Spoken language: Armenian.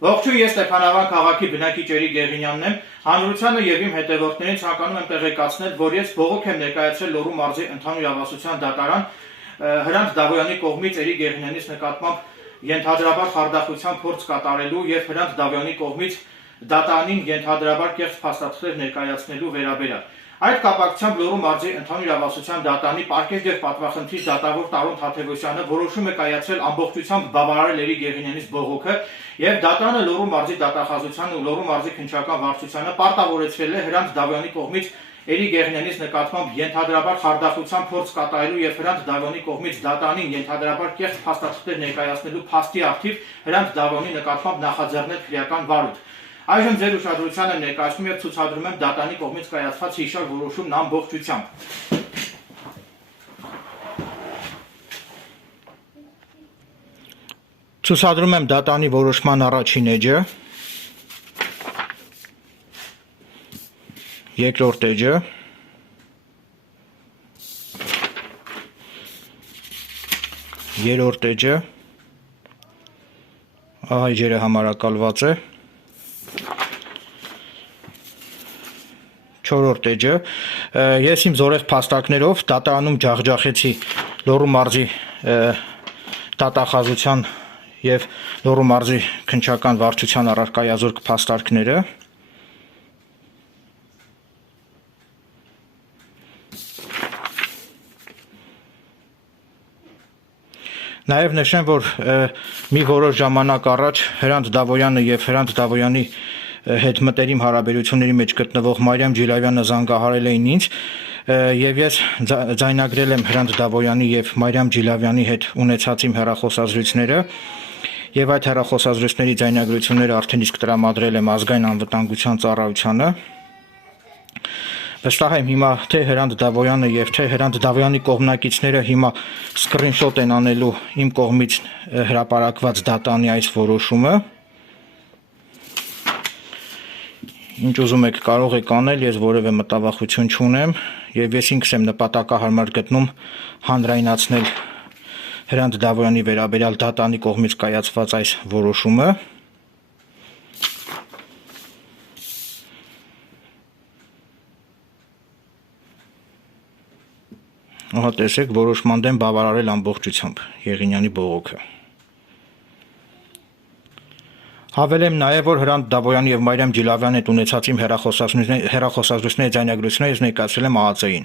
Ողջույն, ես Ստեփանավան քաղաքի բնակիչ Էրիկ Գեղինյանն եմ։ Հանրությանը եւ իմ հետևորդներին ցանկանում եմ տեղեկացնել, որ ես բողոք եմ ներկայացրել Լոռու մարզի ընդհանուր իրավասության դատարան Հրանտ Դավոյանի կողմից Էրիկ Գեղինյանից նկատմամբ ենթադրաբար խարդախության փորձ կատարելու եւ Հրանտ Դավոյանի կողմից դատարանին ենթադրաբար կեղծ փաստաթղթեր ներկայացնելու վերաբերյալ։ Այդ կապակցությամբ Լոռու մարզի ընդհանուր իրավասության դատարանի պարկետ եւ պատվախնդիր դատավոր Տարոն Թաթևոսյանը որոշում է կայացրել ամբողջությամբ բավարարել Էրիկ Գեղինյանից բողոքը եւ դատարանը Լոռու մարզի դատախազությանը ու Լոռու մարզի քննչական վարչությանը պարտավորեցրել է Հրանտ Դավոյանի կողմից Էրիկ Գեղինյանից նկատմամբ ենթադրաբար խարդախության փորձ կատարելու եւ Հրանտ Դավոյանի կողմից դատարանին ենթադրաբար կեղծ փաստաթղթեր ներկայացնելու փաստի առթիվ Հրանտ Դավոյանի նկատմամբ նախաձեռնել քրեական վարույթ։ Այժմ ձեր ուշադրությանը ներկայացնում եւ ցուցադրում եմ դատարանի կողմից կայացված հիշյալ որոշումն ամբողջությամբ։ Ցուցադրում եմ դատարանի որոշման առաջին էջը, երկրորդ էջը, երրորդ էջը, ահա էջերը համարակալված է, չորրորդ էջը։ Ես իմ զորեղ փաստարկներով դատարանում ջախջախեցի Լոռու մարզի դատախազության եւ Լոռու մարզի քննչական վարչության առարկայազորք փաստարկները։ Նաև նշեմ, որ մի որոշ ժամանակ առաջ Հրանտ Դավոյանը եւ Հրանտ Դավոյանի հետ մտերիմ հարաբերությունների մեջ գտնվող Մարիամ Ջիլավյանը զանգահարել էին ինձ եւ ես ձայնագրել եմ Հրանտ Դավոյանի եւ Մարիամ Ջիլավյանի հետ ունեցած իմ հեռախոսազրույցները եւ այդ հեռախոսազրույցների ձայնագրությունները արդեն իսկ տրամադրել եմ ազգային անվտանգության ծառայությանը։ Վստահ եմ հիմա թե Հրանտ Դավոյանը եւ թե Հրանտ Դավոյանի կողմնակիցները հիմա սկրինշոտ են անելու իմ կողմից հրապարակված դատանի այս որոշումը։ Ինչ ուզում եք կարող եք անել, ես որևէ մտավախություն չունեմ եւ ես ինքս եմ նպատակահարմար գտնում հանրայնացնել Հրանտ Դավոյանի վերաբերյալ դատանի կողմից կայացված այս որոշումը։ Ահա տեսեք, որոշման դեմ բավարարել ամբողջությամբ Գեղինյանի բողոքը։ Հավելեմ նաև, որ Հրանտ Դավոյանի եւ Մարիամ Ջիլավյանի հետ ունեցած իմ հեռախոսազրույցների ձայնագրությունները ես ներկայացրել եմ ԱԱԾ-ին։